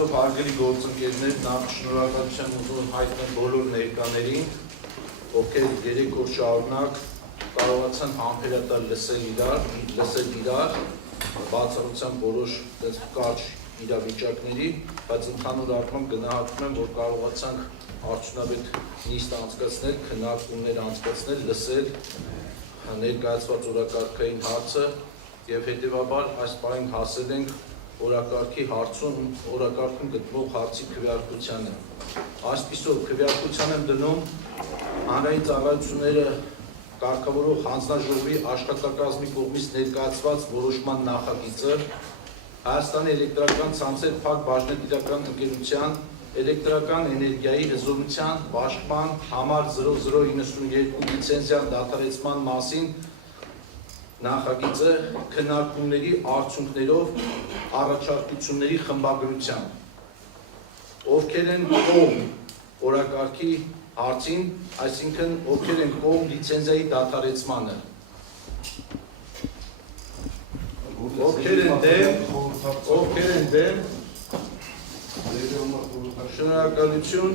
այսպիսով հարգելի գործընկերներ, նախ շնորհակալություն ուզում հայտնել բոլոր ներկաներին, ովքեր 3 օր շարունակ կարողացան համբերատար լսել իրար, բացառությամբ որոշ կարճ իրավիճակների, բայց ընդհանուր առմամբ գնահատում եմ, որ կարողացանք արդյունավետ նիստ անցկացնել, քննարկումներ անցկացնել, լսել ներկայացված օրակարգային հարցը եւ հետեւաբար այս պահին հասել ենք օրակարգում գտնվող հարցի քվեարկությանը։ Այսպիսով քվեարկության եմ դնում հանրային ծառայությունները կարգավորող հանձնաժողովի աշխատակազմի կողմից ներկայացված որոշման նախագիծը Հայաստանի էլեկտրական ցանցեր փակ բաժնետիրական ընկերության էլեկտրական էներգիայի հզորության բաշխման համար 0092 լիցենզիան դադարեցման մասին նախագիծը քննարկումների արդյունքներով առաջարկությունների խմբագրությամբ ովքեր են կողմ օրակարգի հարցին, այսինքն ովքեր են կողմ լիցենզիայի դադարեցմանը, ովքեր են դեմ, շնորհակալություն,